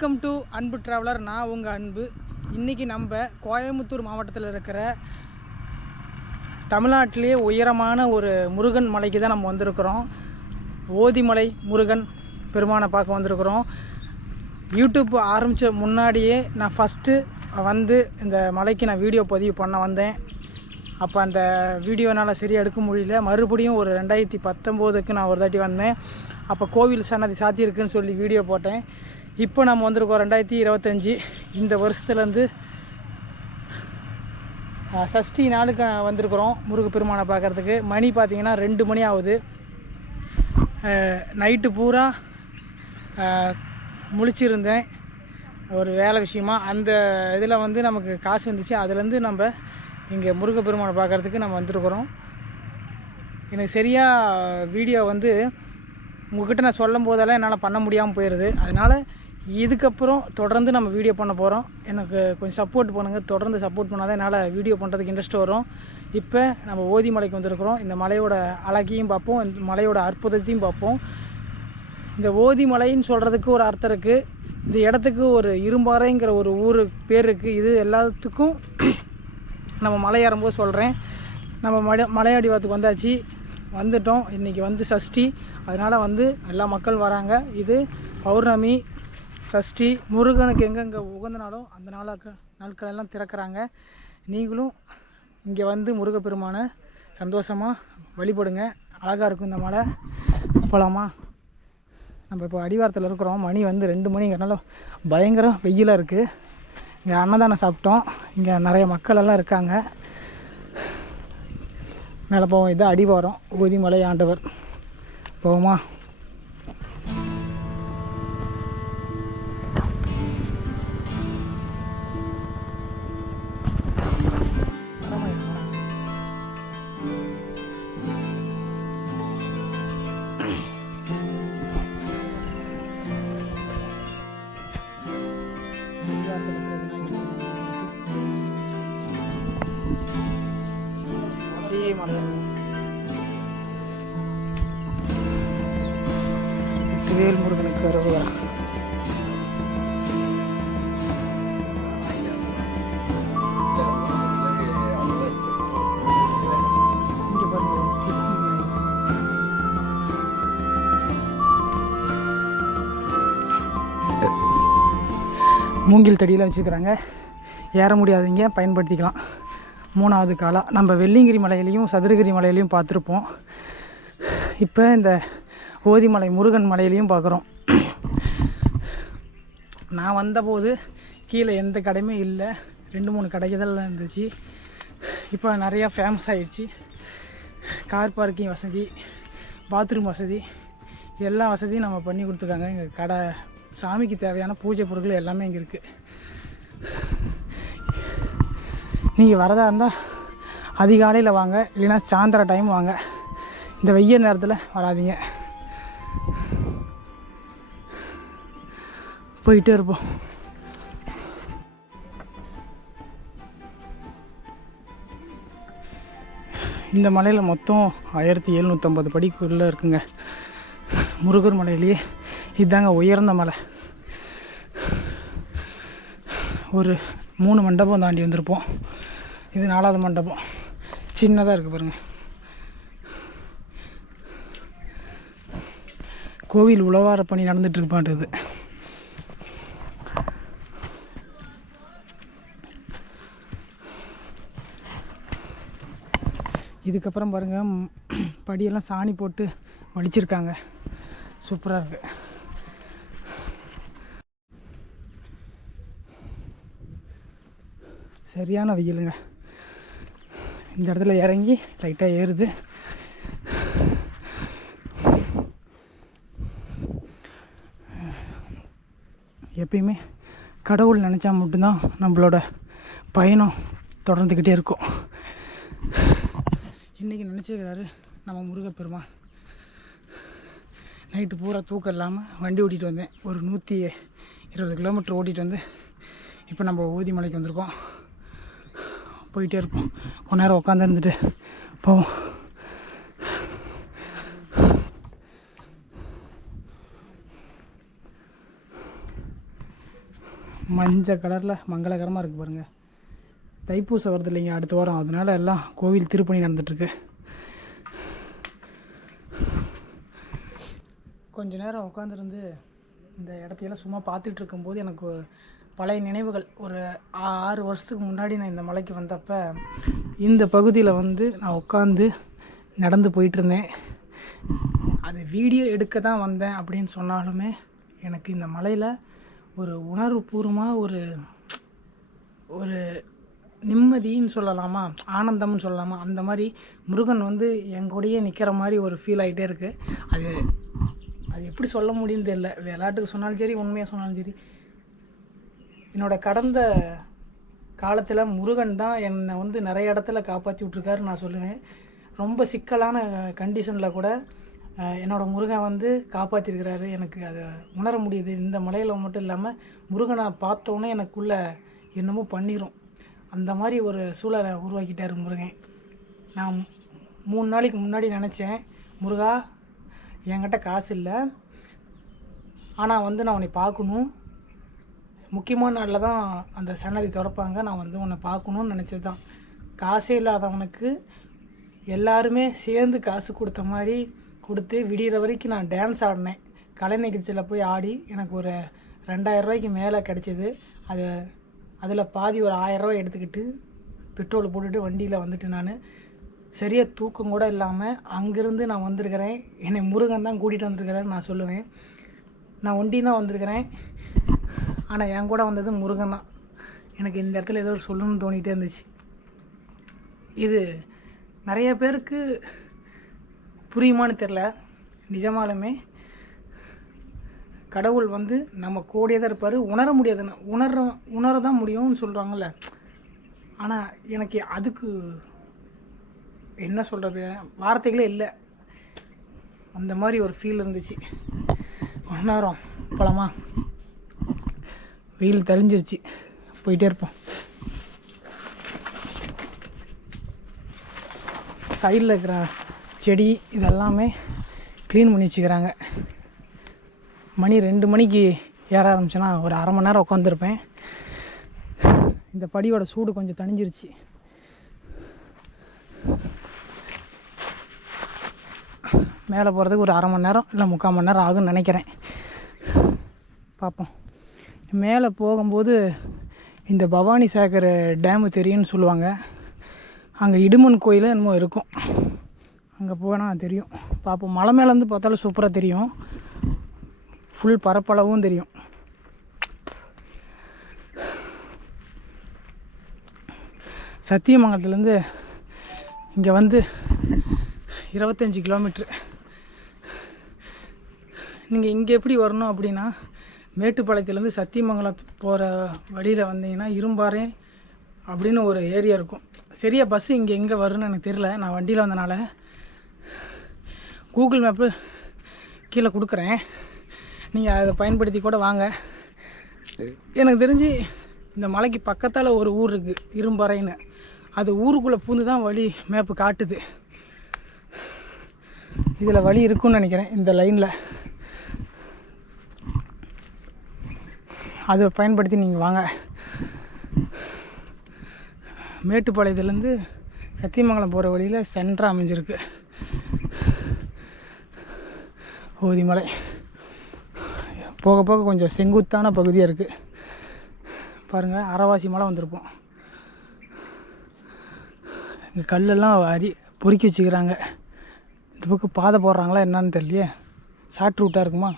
Welcome to அன்பு traveller. நான் உங்கள் அன்பு. இன்றைக்கி நம்ம கோயம்புத்தூர் மாவட்டத்தில் இருக்கிற தமிழ்நாட்டிலே உயரமான ஒரு முருகன் மலைக்கு தான் நம்ம வந்திருக்கிறோம். ஓதிமலை முருகன் பெருமானை பார்க்க வந்திருக்கிறோம். யூடியூப் ஆரம்பித்த முன்னாடியே நான் ஃபஸ்ட்டு வந்து இந்த மலைக்கு நான் வீடியோ பதிவு பண்ண வந்தேன். அப்போ அந்த வீடியோனால் சரியாக எடுக்க முடியல. மறுபடியும் ஒரு 2019க்கு நான் ஒரு தாட்டி வந்தேன். அப்போ கோவில் சன்னதி சாத்தியிருக்குன்னு சொல்லி வீடியோ போட்டேன். இப்போ நம்ம வந்திருக்கோம் 2025. இந்த வருஷத்துலேருந்து சஷ்டி நாளுக்கு வந்திருக்கிறோம் முருகப்பெருமானை பார்க்குறதுக்கு. மணி பார்த்திங்கன்னா 2 மணி ஆகுது. நைட்டு பூரா முழிச்சிருந்தேன் ஒரு வேலை விஷயமா. அந்த இதில் வந்து நமக்கு காசு வந்துச்சு. அதுலேருந்து நம்ம இங்கே முருகப்பெருமானை பார்க்குறதுக்கு நம்ம வந்திருக்கிறோம். எனக்கு சரியாக வீடியோ வந்து உங்கள்கிட்ட நான் சொல்லும் போதெல்லாம் என்னால் பண்ண முடியாமல் போயிடுது. அதனால் இதுக்கப்புறம் தொடர்ந்து நம்ம வீடியோ பண்ண போகிறோம். எனக்கு கொஞ்சம் சப்போர்ட் பண்ணுங்கள். தொடர்ந்து சப்போர்ட் பண்ணால் தான் என்னால் வீடியோ பண்ணுறதுக்கு இன்ட்ரெஸ்ட் வரும். இப்போ நம்ம ஓதிமலைக்கு வந்திருக்கிறோம். இந்த மலையோட அழகையும் பார்ப்போம், இந்த மலையோட அற்புதத்தையும் பார்ப்போம். இந்த ஓதிமலைன்னு சொல்கிறதுக்கு ஒரு அர்த்தம் இருக்குது. இந்த இடத்துக்கு ஒரு இரும்பாறைங்கிற ஒரு ஊர் பேர் இருக்குது. இது எல்லாத்துக்கும் நம்ம மலை ஏறும்போது சொல்கிறேன். நம்ம மலையடிவாரத்துக்கு வந்தாச்சு, வந்துட்டோம். இன்றைக்கி வந்து சஷ்டி, அதனால் வந்து எல்லா மக்கள் வராங்க. இது பௌர்ணமி, சஷ்டி, முருகனுக்கு எங்கெங்கே உகந்த நாளோ அந்த நாட்கள் எல்லாம் திறக்கிறாங்க. நீங்களும் இங்கே வந்து முருகப்பெருமானை சந்தோஷமாக வழிபடுங்க. அழகாக இருக்கும் இந்த மலை. போகலாமா? நம்ம இப்போ அடிவாரத்தில் இருக்கிறோம். மணி வந்து 2 மணிங்கிறனால பயங்கர வெயிலாக இருக்குது. இங்கே அன்னதானம் சாப்பிட்டோம். இங்கே நிறைய மக்கள் எல்லாம் இருக்காங்க. மேலே போவோம். இது அடிவாரம், ஓதிமலை ஆண்டவர். போவோமா? வேல் முருகனுக்கு அருவா. மூங்கில் தடியில் வச்சுருக்கிறாங்க. ஏற முடியாதீங்க, பயன்படுத்திக்கலாம். 3வது காலம். நம்ம வெள்ளிங்கிரி மலையிலையும் சதுரகிரி மலையிலையும் பார்த்துருப்போம். இப்போ இந்த ஓதிமலை முருகன் மலையிலையும் பார்க்குறோம். நான் வந்தபோது கீழே எந்த கடையுமே இல்லை. 2-3 கடைகள் இருந்துச்சு. இப்போ நிறையா ஃபேமஸ் ஆகிடுச்சு. கார் பார்க்கிங் வசதி, பாத்ரூம் வசதி, எல்லா வசதியும் நம்ம பண்ணி கொடுத்துருக்காங்க. இங்கே கடை, சாமிக்கு தேவையான பூஜை பொருட்கள் எல்லாமே இங்கே இருக்குது. நீங்கள் வரதா இருந்தால் அதிகாலையில் வாங்க, இல்லைன்னா சாயந்தர டைம் வாங்க. இந்த வெய்ய நேரத்தில் வராதிங்க. போயிட்டே இருப்போம். இந்த மலையில் மொத்தம் 1750 படிக்குள்ளே இருக்குங்க. முருகர் மலையிலேயே இதுதாங்க உயர்ந்த மலை. ஒரு 3 மண்டபம் தாண்டி வந்திருப்போம். இது 4வது மண்டபம். சின்னதாக இருக்குது பாருங்கள். கோவில் உழவார பணி நடந்துகிட்ருக்கு மாட்டுது. இதுக்கப்புறம் பாருங்கள், படியெல்லாம் சாணி போட்டு வலிச்சிருக்காங்க. சூப்பராக இருக்குது. சரியான வெயிலுங்க. இந்த இடத்துல இறங்கி லைட்டாக ஏறுது. எப்பயுமே கடவுள் நினச்சா மட்டும்தான் நம்மளோட பயணம் தொடர்ந்துக்கிட்டே இருக்கும். இன்றைக்கி நினச்சிருக்கிறாரு நம்ம முருகப்பெருமான். நைட்டு பூரா தூக்கம் இல்லாமல் வண்டி ஓட்டிகிட்டு வந்தேன். ஒரு 120 கிலோமீட்டர் ஓட்டிகிட்டு வந்து இப்போ நம்ம ஓதிமலைக்கு வந்திருக்கோம். போயிட்டே இருப்போம். கொஞ்ச நேரம் உட்காந்து இருந்துட்டு போவோம். மஞ்சள் கலரில் மங்களகரமாக இருக்குது பாருங்கள். தைப்பூசம் வருது இல்லைங்க அடுத்த வாரம், அதனால் எல்லாம் கோவில் திருப்பணி நடந்துகிட்ருக்கு. கொஞ்ச நேரம் உட்காந்துருந்து இந்த இடத்தையெல்லாம் சும்மா பார்த்துட்டு இருக்கும்போது எனக்கு பழைய நினைவுகள். ஒரு 6 வருஷத்துக்கு முன்னாடி நான் இந்த மலைக்கு வந்தப்போ இந்த பகுதியில் வந்து நான் உட்காந்து நடந்து போயிட்டுருந்தேன். அது வீடியோ எடுக்க தான் வந்தேன் அப்படின்னு சொன்னாலுமே எனக்கு இந்த மலையில் ஒரு உணர்வுபூர்வமாக ஒரு நிம்மதின்னு சொல்லலாமா, ஆனந்தம்னு சொல்லலாமா, அந்த மாதிரி முருகன் வந்து எங்கூடையே நிற்கிற மாதிரி ஒரு ஃபீல் ஆகிட்டே இருக்குது. அது எப்படி சொல்ல முடியும்னு தெரியல. விளையாட்டுக்கு சொன்னாலும் சரி, உண்மையாக சொன்னாலும் சரி, என்னோடய கடந்த காலத்தில் முருகன் தான் என்னை வந்து நிறைய இடத்துல காப்பாற்றி விட்ருக்காரு நான் சொல்லுவேன். ரொம்ப சிக்கலான கண்டிஷனில் கூட என்னோடய முருகன் வந்து காப்பாற்றிருக்கிறாரு. எனக்கு அதை உணர முடியுது. இந்த மலையில் மட்டும் இல்லாமல் முருகனை பார்த்தோன்னே எனக்குள்ளே என்னமோ பண்ணிடும். அந்த மாதிரி ஒரு சூழலை உருவாக்கிட்டார் முருகன். நான் 3 நாளைக்கு முன்னாடி நினச்சேன், முருகா என்கிட்ட காசு இல்லை, ஆனால் வந்து நான் உன்னை பார்க்கணும், முக்கியமான நாளில் தான் அந்த சன்னதி திறப்பாங்க, நான் வந்து உன்னை பார்க்கணுன்னு நினச்சது தான். காசே இல்லாதவனுக்கு எல்லாருமே சேர்ந்து காசு கொடுத்த மாதிரி கொடுத்து விடிகிற வரைக்கும் நான் டான்ஸ் ஆடினேன். கலை நிகழ்ச்சியில் போய் ஆடி எனக்கு ஒரு 2000 ரூபாய்க்கு மேலே கிடச்சிது. அதில் பாதி ஒரு 1000 ரூபாய் எடுத்துக்கிட்டு பெட்ரோல் போட்டுட்டு வண்டியில் வந்துட்டு நான் சரியாக தூக்கம் கூட இல்லாமல் அங்கேருந்து நான் வந்திருக்கிறேன். என்னை முருகன் தான் கூட்டிகிட்டு வந்திருக்கிறேன்னு நான் சொல்லுவேன். நான் ஒண்டி தான் வந்திருக்கிறேன், ஆனால் என் கூட வந்தது முருகன் தான். எனக்கு இந்த இடத்துல ஏதோ ஒரு சொல்லணும்னு தோணிகிட்டே இருந்துச்சு. இது நிறைய பேருக்கு புரியுமான்னு தெரில. நிஜமாலுமே கடவுள் வந்து நம்ம கூடயே தான் இருப்பார். உணர முடியாதுன்னு உணர தான் முடியும்னு சொல்கிறாங்கள்ல. ஆனால் எனக்கு அதுக்கு என்ன சொல்கிறது, வார்த்தைகளே இல்லை. அந்த மாதிரி ஒரு ஃபீல் இருந்துச்சு. கொஞ்ச நேரம் போகலாமா? வெயில் தெளிஞ்சிருச்சு, போயிட்டே இருப்போம். சைடில் இருக்கிற செடி இதெல்லாமே க்ளீன் பண்ணி வச்சுக்கிறாங்க. மணி 2 மணிக்கு ஏற ஆரம்பிச்சேன்னா ஒரு அரை மணி நேரம் உட்காந்துருப்பேன். இந்த படியோட சூடு கொஞ்சம் தணிஞ்சிருச்சு. மேலே போகிறதுக்கு ஒரு அரை மணி நேரம் இல்லை 3/4 மணி நேரம் ஆகும்னு நினைக்கிறேன். பார்ப்போம். மேலே போகும்போது இந்த பவானி சாகர் டேமு தெரியும்னு சொல்லுவாங்க. அங்கே இடுமன் கோயில் என்னமோ இருக்கும், அங்கே போனால் தெரியும். பார்ப்போம். மலை மேலேருந்து பார்த்தாலும் சூப்பராக தெரியும், ஃபுல் பரப்பளவும் தெரியும். சத்தியமங்கலத்துலேருந்து இங்கே வந்து 25 கிலோமீட்ரு. நீங்கள் இங்கே எப்படி வரணும் அப்படின்னா, மேட்டுப்பாளையத்துலேருந்து சத்தியமங்கலம் போகிற வழியில் வந்தீங்கன்னா இரும்பாறை அப்படின்னு ஒரு ஏரியா இருக்கும். சரியாக பஸ்ஸு இங்கே எங்கே வரும்னு எனக்கு தெரியல, நான் வண்டியில் வந்தனால. கூகுள் மேப்பு கீழே கொடுக்குறேன், நீங்கள் அதை பயன்படுத்தி கூட வாங்க. எனக்கு தெரிஞ்சு இந்த மலைக்கு பக்கத்தால் ஒரு ஊர் இருக்குது இரும்பாறைன்னு. அது ஊருக்குள்ளே பூந்து தான் வழி மேப்பு காட்டுது. இதில் வழி இருக்குன்னு நினைக்கிறேன், இந்த லைனில். அதை பயன்படுத்தி நீங்கள் வாங்க. மேட்டுப்பாளையத்துலேருந்து சத்தியமங்கலம் போகிற வழியில் சென்டராக அமைஞ்சிருக்கு ஓதிமலை. போக போக கொஞ்சம் செங்குத்தான பகுதியாக இருக்குது பாருங்கள். அரைவாசி மலை வந்திருப்போம். இங்கே கல்லெல்லாம் பொறுக்கி வச்சுக்கிறாங்க. இந்த பக்கம் பாதை போடுறாங்களா என்னான்னு தெரியலையே, ஷார்ட் ரூட்டாக இருக்குமா?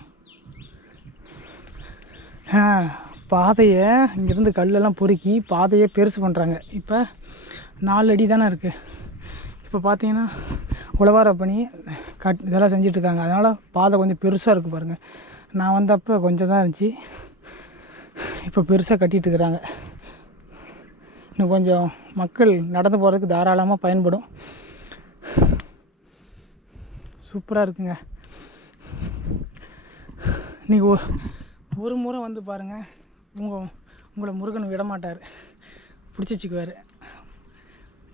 பாதையை இங்கேருந்து கல்லெல்லாம் பொறுக்கி பாதையை பெருசு பண்ணுறாங்க. இப்போ 4 அடி தானே இருக்குது. இப்போ பார்த்தீங்கன்னா உழவார பணி இதெல்லாம் செஞ்சிட்ருக்காங்க, அதனால் பாதை கொஞ்சம் பெருசாக இருக்குது பாருங்கள். நான் வந்தப்போ கொஞ்சம் தான் இருந்துச்சு, இப்போ பெருசாக கட்டிகிட்ருக்குறாங்க. இன்னும் கொஞ்சம் மக்கள் நடந்து போகிறதுக்கு தாராளமாக பயன்படும். சூப்பராக இருக்குங்க. நீங்கள் ஒரு முறை வந்து பாருங்கள், உங்களை முருகன் விட மாட்டார், பிடிச்சி வச்சுக்குவார்.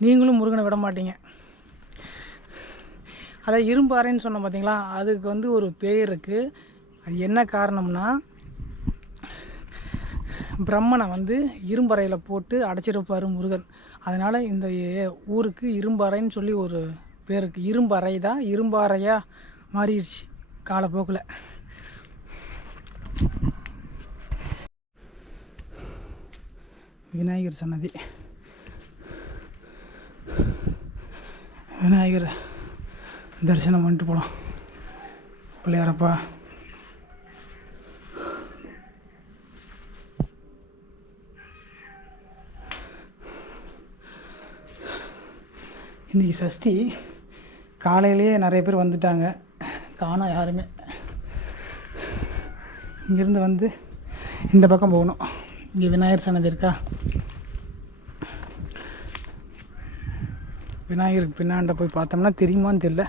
நீங்களும் முருகனை விட மாட்டீங்க. அதை இரும்பாறைன்னு சொன்னோம் பார்த்தீங்களா, அதுக்கு வந்து ஒரு பேர் இருக்குது. அது என்ன காரணம்னா, பிரம்மனை வந்து இரும்பறையில் போட்டு அடைச்சிருப்பார் முருகன். அதனால் இந்த ஊருக்கு இரும்பறைன்னு சொல்லி ஒரு பேருக்கு. இரும்பறை தான் இரும்பாறையாக மாறிடுச்சு காலப்போக்கில். விநாயகர் சன்னதி. விநாயகர் தரிசனம் பண்ணிட்டு போகலாம். பிள்ளையாரப்பா, இன்றைக்கி சஷ்டி. காலையிலேயே நிறைய பேர் வந்துட்டாங்க, காணோம் யாருமே. இங்கேருந்து வந்து இந்த பக்கம் போகணும். இங்கே விநாயகர் சன்னதி இருக்கா, விநாயகருக்கு பின்னாண்ட போய் பார்த்தோம்னா தெரியுமான்னு தெரியல.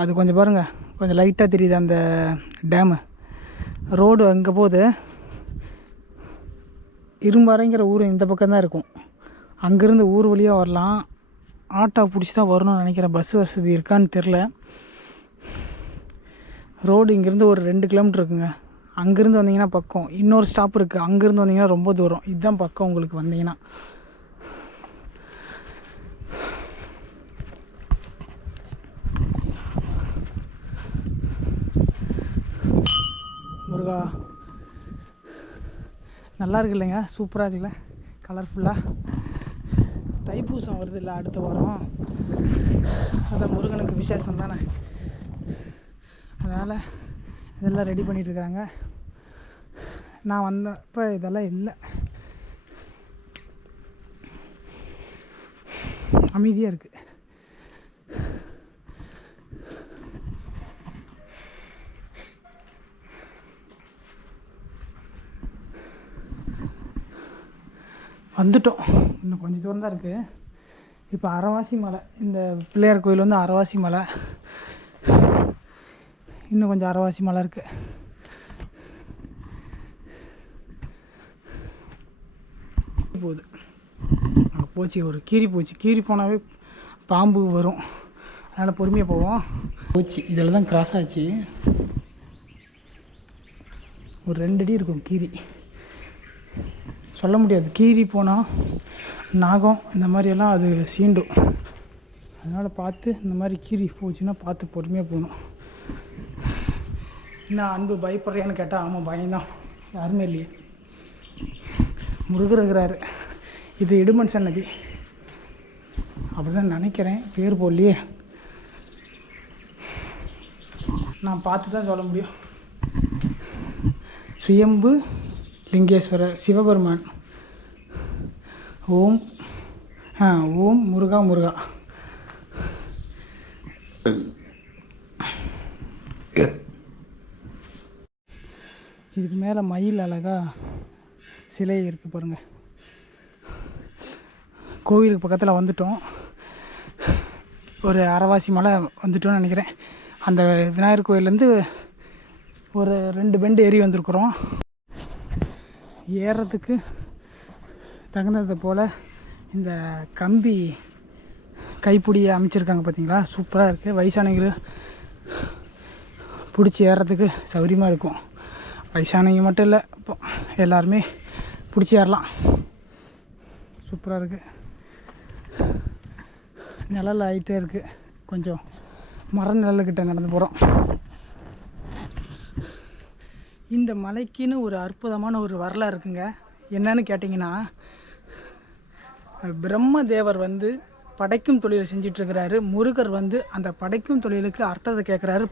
அது கொஞ்சம் பாருங்கள், கொஞ்சம் லைட்டாக தெரியுது அந்த டேமு. ரோடு அங்கே போகுது. இரும்பாறைங்கிற ஊர் இந்த பக்கம் தான் இருக்கும். அங்கேருந்து ஊர் வழியாக வரலாம். ஆட்டோ பிடிச்சி தான் வரணும்னு நினைக்கிறேன். பஸ் வசதி இருக்கான்னு தெரில. ரோடு இங்கேருந்து ஒரு 2 கிலோமீட்டர் இருக்குங்க. அங்கேருந்து வந்தீங்கன்னா பக்கம். இன்னொரு ஸ்டாப் இருக்குது, அங்கேருந்து வந்தீங்கன்னா ரொம்ப தூரம். இதுதான் பக்கம் உங்களுக்கு வந்தீங்கன்னா. முருகா நல்லா இருக்கு இல்லைங்க, சூப்பராக இருக்குல்ல, கலர்ஃபுல்லாக. தைப்பூசம் வருது இல்லை அடுத்த வாரம், அதான் முருகனுக்கு விசேஷம் தானே. அதனால் இதெல்லாம் ரெடி பண்ணிகிட்ருக்காங்க. நான் வந்தப்போ இதெல்லாம் இல்லை, அமைதியாக இருக்குது. வந்துட்டோம், இன்னும் கொஞ்சம் தூரம் தான் இருக்குது. இப்போ அரைவாசி மலை, இந்த பிள்ளையார் கோயில் வந்து அரைவாசி மலை. இன்னும் கொஞ்சம் அரைவாசி மலை இருக்குது. போகுது அங்கே போச்சு, ஒரு கீரி போச்சு. கீரி போனாவே பாம்பு வரும், அதனால் பொறுமையாக போவோம். போச்சு, இதில் தான் கிராஸ் ஆச்சு. ஒரு 2 அடி இருக்கும் கீரி. சொல்ல முடியாது, கீரி போனால் நாகம் இந்த மாதிரியெல்லாம் அது சீண்டும். அதனால் பார்த்து, இந்த மாதிரி கீரி போச்சுன்னா பார்த்து பொறுமையாக போகணும். என்ன அன்பு பயப்படுறியான்னு கேட்டால் ஆமாம் பயம்தான், யாருமே இல்லையே. முருகர் இருக்கிறாரு. இது இடுமன் சன்னதி அப்படி தான் நினைக்கிறேன், பேர் போடலையே. நான் பார்த்து தான் சொல்ல முடியும். சுயம்பு லிங்கேஸ்வரர் சிவபெருமான். ஓம் ஓம் முருகா முருகா. இதுக்கு மேலே மயில் அழகாக சிலை இருக்குது பாருங்கள். கோவிலுக்கு பக்கத்தில் வந்துட்டோம். ஒரு அரைவாசி மலை வந்துட்டோம்னு நினைக்கிறேன். அந்த விநாயகர் கோயிலேருந்து ஒரு 2 பெண்டு ஏறி வந்திருக்குறோம். ஏறுறதுக்கு தகுந்தது போல் இந்த கம்பி கைப்பிடியை அமைச்சிருக்காங்க பார்த்தீங்களா, சூப்பராக இருக்குது. வயசானவங்க பிடிச்சி ஏறுறதுக்கு சௌகரியமாக இருக்கும். வயசானவங்க மட்டும் இல்லை, இப்போ எல்லாருமே பிடிச்சி ஏறலாம். சூப்பராக இருக்குது. நிழல் ஆகிட்டே இருக்குது, கொஞ்சம் மர நிழல்கிட்ட நடந்து போகிறோம். இந்த மலைக்குன்னு ஒரு அற்புதமான ஒரு வரலாறு இருக்குங்க. என்னன்னு கேட்டிங்கன்னா, பிரம்மதேவர் வந்து படைக்கும் தொழிலை செஞ்சிட்ருக்கிறாரு. முருகர் வந்து அந்த படைக்கும் தொழிலுக்கு அர்த்தத்தை கேட்குறாரு.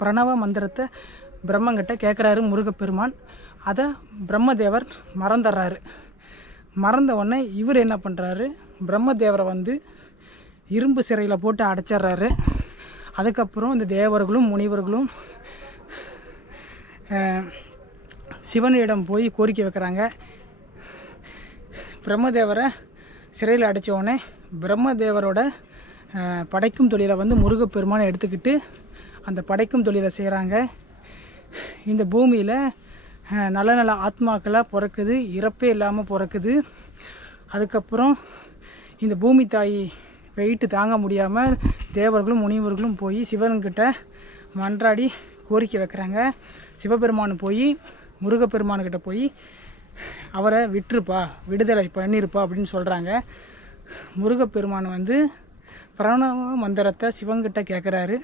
பிரணவ மந்திரத்தை பிரம்மங்கிட்ட கேட்குறாரு முருகப்பெருமான். அதை பிரம்மதேவர் மறந்துடுறாரு. மறந்த உடனே இவர் என்ன பண்ணுறாரு, பிரம்மதேவரை வந்து இரும்பு சிறையில் போட்டு அடைச்சிட்றாரு. அதுக்கப்புறம் இந்த தேவர்களும் முனிவர்களும் சிவனிடம் போய் கோரிக்கை வைக்கிறாங்க. பிரம்மதேவரை சிறையில் அடைத்தவுடனே பிரம்மதேவரோட படைக்கும் தொழிலை வந்து முருகப்பெருமானை எடுத்துக்கிட்டு அந்த படைக்கும் தொழிலை செய்கிறாங்க. இந்த பூமியில் நல்ல நல்ல ஆத்மாக்களாக பிறக்குது, இறப்பே இல்லாமல் பிறக்குது. அதுக்கப்புறம் இந்த பூமி தாய் வெயிட்டு தாங்க முடியாமல் தேவர்களும் முனிவர்களும் போய் சிவன்கிட்ட மன்றாடி கோரிக்கை வைக்கிறாங்க. சிவபெருமான் போய் முருகப்பெருமானுக்கிட்ட போய் அவரை விட்டுருப்பா, விடுதலை பண்ணியிருப்பா அப்படின்னு சொல்கிறாங்க. முருகப்பெருமான் வந்து பிரணவ மந்திரத்தை சிவன்கிட்ட கேட்குறாரு.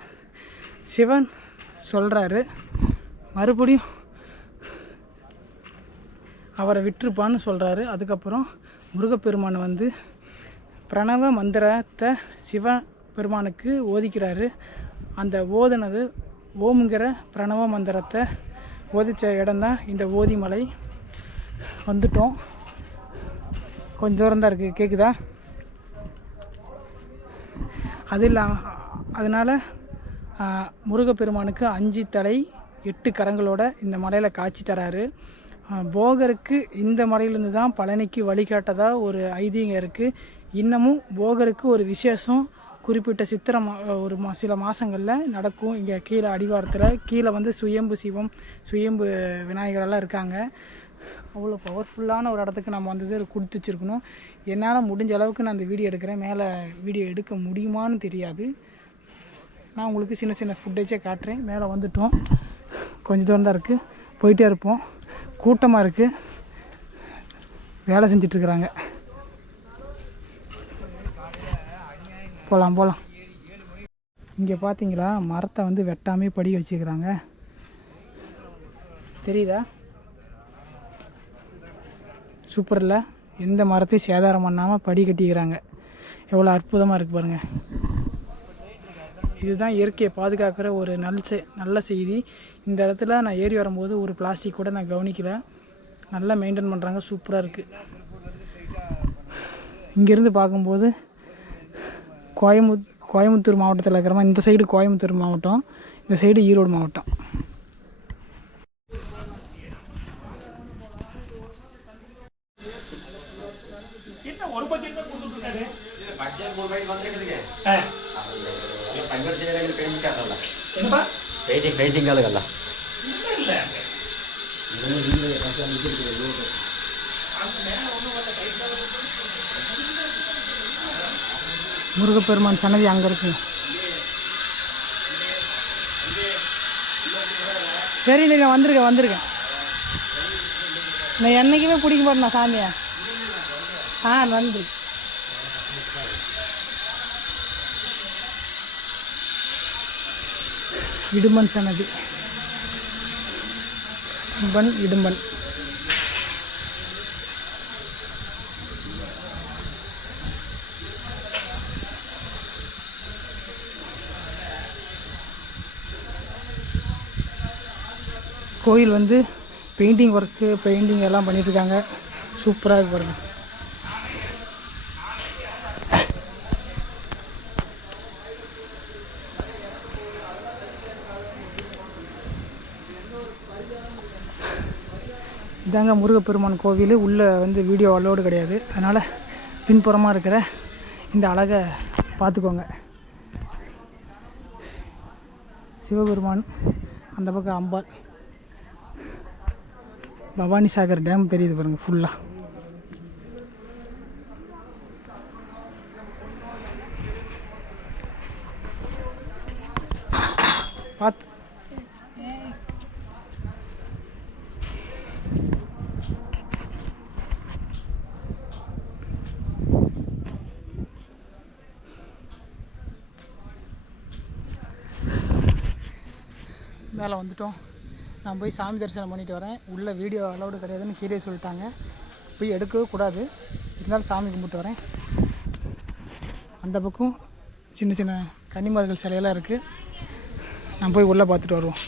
சிவன் சொல்கிறாரு மறுபடியும் அவரை விட்டுருப்பான்னு சொல்கிறாரு. அதுக்கப்புறம் முருகப்பெருமான் வந்து பிரணவ மந்திரத்தை சிவபெருமானுக்கு ஓதிக்கிறாரு. அந்த ஓதுனது ஓம்ங்கிற பிரணவ மந்திரத்தை ஓதித்த இடம்தான் இந்த ஓதிமலை. வந்துட்டோம், கொஞ்சம் தூரம் தான் இருக்குது, கேட்குதா? அது இல்லாமல் அதனால் முருகப்பெருமானுக்கு 5 தலை 8 கரங்களோட இந்த மலையில் காட்சி தராரு. போகருக்கு இந்த மலையிலேருந்து தான் பழனிக்கு வழிகாட்டதாக ஒரு ஐதீகம் இருக்குது. இன்னமும் போகருக்கு ஒரு விசேஷம் குறிப்பிட்ட சித்திரை ஒரு சில மாதங்களில் நடக்கும். இங்கே கீழே அடிவாரத்தில் கீழே வந்து சுயம்பு சிவம், சுயம்பு விநாயகரெல்லாம் இருக்காங்க. அவ்வளோ பவர்ஃபுல்லான ஒரு இடத்துக்கு நம்ம வந்து கொடுத்து வச்சுருக்கணும். என்னால் முடிஞ்ச அளவுக்கு நான் இந்த வீடியோ எடுக்கிறேன். மேலே வீடியோ எடுக்க முடியுமான்னு தெரியாது. நான் உங்களுக்கு சின்ன சின்ன ஃபுட்டேஜே காட்டுறேன். மேலே வந்துட்டோம், கொஞ்சம் தூரம் தான் இருக்குது, போயிட்டே இருப்போம். கூட்டமாக இருக்குது, வேலை செஞ்சிட்ருக்குறாங்க. போகலாம். இங்கே பார்த்தீங்களா, மரத்தை வந்து வெட்டாமே படி வச்சுக்கிறாங்க, தெரியுதா? சூப்பர் இல்லை? எந்த மரத்தையும் சேதாரம் பண்ணாமல் படி கட்டிக்கிறாங்க. எவ்வளோ அற்புதமாக இருக்குது பாருங்கள். இதுதான் இயற்கையை பாதுகாக்கிற ஒரு நல்ல செய்தி. இந்த இடத்துல நான் ஏறி வரும்போது ஒரு பிளாஸ்டிக் கூட நான் கவனிக்கல. நல்லா மெயின்டைன் பண்ணுறாங்க, சூப்பராக இருக்குது. இங்கேருந்து பார்க்கும்போது கோயம்புத்தூர் மாவட்டத்தில் இருக்கிற மாதிரி, இந்த சைடு கோயம்புத்தூர் மாவட்டம், இந்த சைடு ஈரோடு மாவட்டம். பெயிண்டிங் ஆளுகள்ல முருகப்பெருமான் சன்னதி அங்கே இருக்கு. சரி, நீங்கள் வந்துருக்கேன். நான் என்னைக்குமே பிடிக்க மாட்டேன் சாமியை. நன்றி. இடும்பன் சன்னதி, இடும்பன். கோயில் வந்து பெயிண்டிங் ஒர்க்கு, பெயிண்டிங் எல்லாம் பண்ணிட்டுருக்காங்க. சூப்பராக இருக்கு பாருங்க. இதாங்க முருகப்பெருமான் கோவில். உள்ளே வந்து வீடியோ அலோடு கிடையாது, அதனால் பின்புறமாக இருக்கிற இந்த அழகை பார்த்துக்கோங்க. சிவபெருமான், அந்த பக்கம் அம்பாள், பவானி சாகர் டேம் தெரியுது பாருங்கள் ஃபுல்லாக. பார்த்து மேலே வந்துட்டோம். நான் போய் சாமி தரிசனம் பண்ணிட்டு வரேன். உள்ள வீடியோ அலௌடு கிடையாதுன்னு கீழே சொல்லிட்டாங்க, போய் எடுக்கவே கூடாது. இருந்தாலும் சாமி கும்பிட்டு வரேன். அந்த பக்கம் சின்ன சின்ன கன்னிமார்கள் சிலையெல்லாம் இருக்குது. நான் போய் உள்ளே பார்த்துட்டு வருவோம்.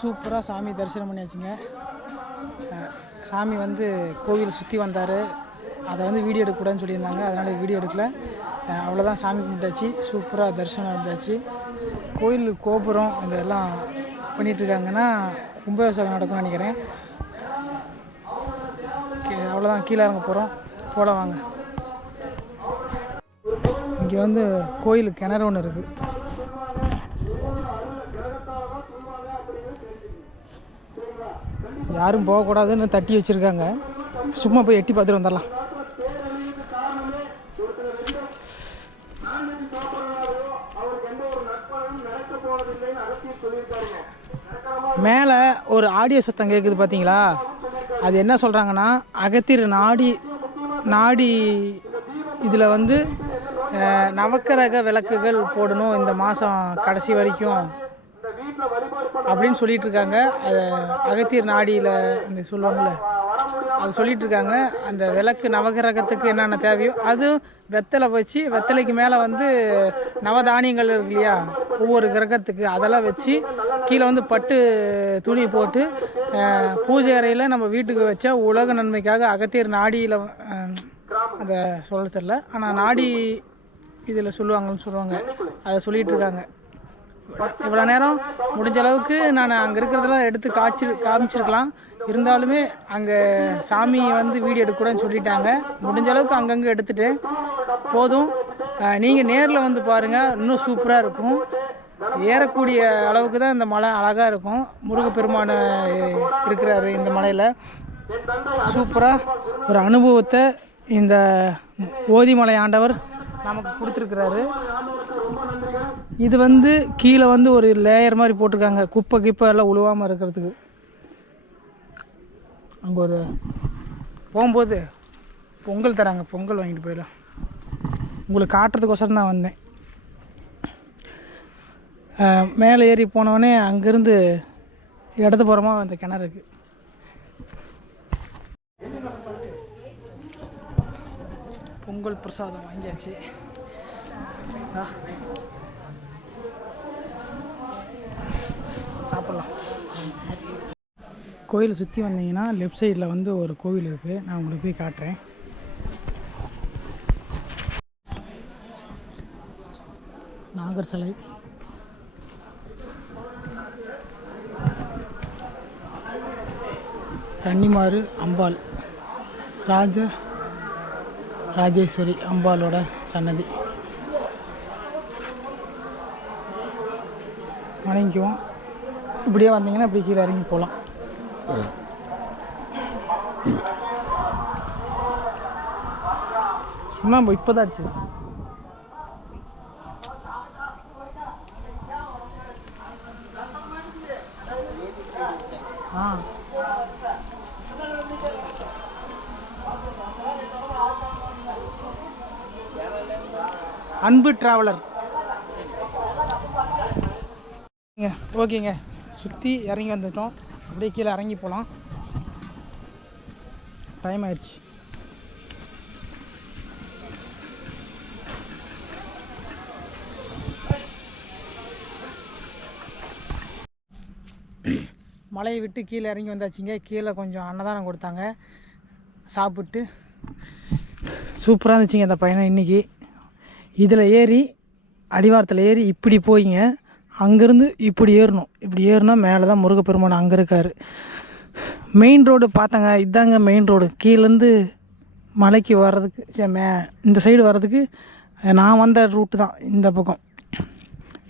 சூப்பராக சாமி தரிசனம் பண்ணியாச்சுங்க. சாமி வந்து கோவில் சுற்றி வந்தார். அதை வந்து வீடியோ எடுக்கக்கூடாதுன்னு சொல்லியிருந்தாங்க, அதனால் வீடியோ எடுக்கலை. அவ்வளோதான், சாமி கும்பிட்டாச்சு. சூப்பராக தரிசனம் இருந்தாச்சு. கோயில் கோபுரம் இதெல்லாம் பண்ணிகிட்ருக்காங்கன்னா கும்பாபிஷேகம் நடக்கும்னு நினைக்கிறேன். அவ்வளோதான், கீழே இறங்க போகலாம் வாங்க. இங்கே வந்து கோயில் கிணறு ஒன்று இருக்குது. யாரும் போகக்கூடாதுன்னு தட்டி வச்சுருக்காங்க. சும்மா போய் எட்டி பார்த்துட்டு வந்துடலாம். மேலே ஒரு ஆடியோ சத்தம் கேட்குது பார்த்தீங்களா? அது என்ன சொல்கிறாங்கன்னா, அகத்தியர் நாடி இதில் வந்து நவக்கிரக விளக்குகள் போடணும் இந்த மாதம் கடைசி வரைக்கும் அப்படின்னு சொல்லிட்டு இருக்காங்க. அது அகத்தியர் நாடியில் இந்த சொல்லுவாங்கள்ல, அது சொல்லிட்டு இருக்காங்க. அந்த விளக்கு நவகிரகத்துக்கு என்னென்ன தேவையோ அது வெத்தலை வச்சு, வெத்தலைக்கு மேலே வந்து நவதானியங்கள் இருக்கு இல்லையா, ஒவ்வொரு கிரகத்துக்கு அதெல்லாம் வச்சு கீழே வந்து பட்டு துணி போட்டு பூஜை அறையில் நம்ம வீட்டுக்கு வச்சா உலக நன்மைக்காக அகத்தியர் நாடியில் அதை சொல்ல தெரியல, ஆனால் நாடி இதில் சொல்லுவாங்க. அதை சொல்லிகிட்டு இருக்காங்க. இவ்வளோ நேரம் முடிஞ்ச அளவுக்கு நான் அங்கே இருக்கிறதெல்லாம் எடுத்து காமிச்சிருக்கலாம். இருந்தாலுமே அங்கே சாமி வந்து வீடியோ எடுக்கக்கூடாதுன்னு சொல்லிட்டாங்க. முடிஞ்ச அளவுக்கு அங்கங்கே எடுத்துகிட்டேன், போதும். நீங்கள் நேரில் வந்து பாருங்கள், இன்னும் சூப்பராக இருக்கும். ஏறக்கூடிய அளவுக்கு தான் இந்த மலை அழகாக இருக்கும். முருகப்பெருமான் இருக்கிறாரு இந்த மலையில். சூப்பராக ஒரு அனுபவத்தை இந்த ஓதிமலை ஆண்டவர் நமக்கு கொடுத்துருக்குறாரு. இது வந்து கீழே வந்து ஒரு லேயர் மாதிரி போட்டிருக்காங்க, குப்பை எல்லாம் உழுவாமல் இருக்கிறதுக்கு. அங்கே ஒரு போகும்போது பொங்கல் தராங்க, பொங்கல் வாங்கிட்டு போயிடலாம். உங்களுக்கு காட்டுறதுக்கோசரம் தான் வந்தேன். மேலே ஏறி போனவொடனே அங்கேருந்து இடது புறமாக அந்த கிணறு இருக்குது. பொங்கல் பிரசாதம் வாங்கியாச்சு. சாப்பிட்லாம். கோயிலை சுற்றி வந்தீங்கன்னா லெஃப்ட் சைடில் வந்து ஒரு கோவில் இருக்குது, நான் உங்களுக்கு போய் காட்டுறேன். நாகர் சிலை, கன்னிமாரு அம்பாள், ராஜேஸ்வரி அம்பாளோட சன்னதி. வணங்கிக்குவோம். இப்படியே வந்தீங்கன்னா இப்படி கீழே இறங்கி போகலாம். சுண்ணாம்பு இப்போ தான் அடிச்சது. அன்பு டிராவலர். ஓகேங்க, சுற்றி இறங்கி வந்துட்டோம். அப்படியே கீழே இறங்கி போகலாம். டைம் ஆயிடுச்சு. மலையை விட்டு கீழே இறங்கி வந்தாச்சுங்க. கீழே கொஞ்சம் அன்னதானம் கொடுத்தாங்க, சாப்பிட்டு சூப்பராக இருந்துச்சுங்க இந்த பயணம் இன்றைக்கி. இதில் ஏறி அடிவாரத்தில் ஏறி இப்படி போயிங்க, அங்கேருந்து இப்படி ஏறணும். இப்படி ஏறினா மேலே தான் முருகப்பெருமான் அங்கே இருக்கார். மெயின் ரோடு பார்த்தாங்க, இதாங்க மெயின் ரோடு. கீழேருந்து மலைக்கு வர்றதுக்கு இந்த சைடு வர்றதுக்கு நான் வந்த ரூட்டு தான் இந்த பக்கம்.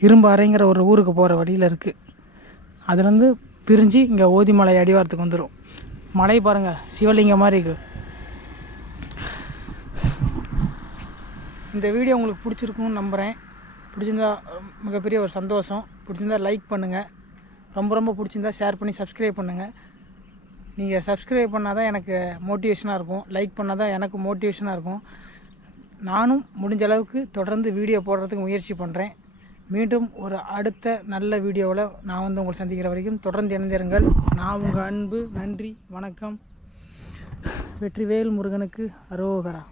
இரும்பாறைங்கிற ஒரு ஊருக்கு போகிற வழியில் இருக்குது. அதுலேருந்து பிரிஞ்சு இங்கே ஓதிமலை அடிவாரத்துக்கு வந்துடும். மலை பாருங்கள், சிவலிங்கம் மாதிரி இருக்குது. இந்த வீடியோ உங்களுக்கு பிடிச்சிருக்குன்னு நம்புகிறேன். பிடிச்சிருந்தா மிகப்பெரிய ஒரு சந்தோஷம். பிடிச்சிருந்தா லைக் பண்ணுங்கள். ரொம்ப பிடிச்சிருந்தா ஷேர் பண்ணி சப்ஸ்கிரைப் பண்ணுங்கள். நீங்கள் சப்ஸ்கிரைப் பண்ணால் தான் எனக்கு மோட்டிவேஷனாக இருக்கும், லைக் பண்ணால் தான் எனக்கு மோட்டிவேஷனாக இருக்கும். நானும் முடிஞ்ச அளவுக்கு தொடர்ந்து வீடியோ போடுறதுக்கு முயற்சி பண்ணுறேன். மீண்டும் ஒரு அடுத்த நல்ல வீடியோவில் நான் வந்து உங்களை சந்திக்கிற வரைக்கும் தொடர்ந்து இணைந்திருங்கள். நான் உங்கள் அன்பு. நன்றி, வணக்கம். வெற்றிவேல் முருகனுக்கு அரோகரா.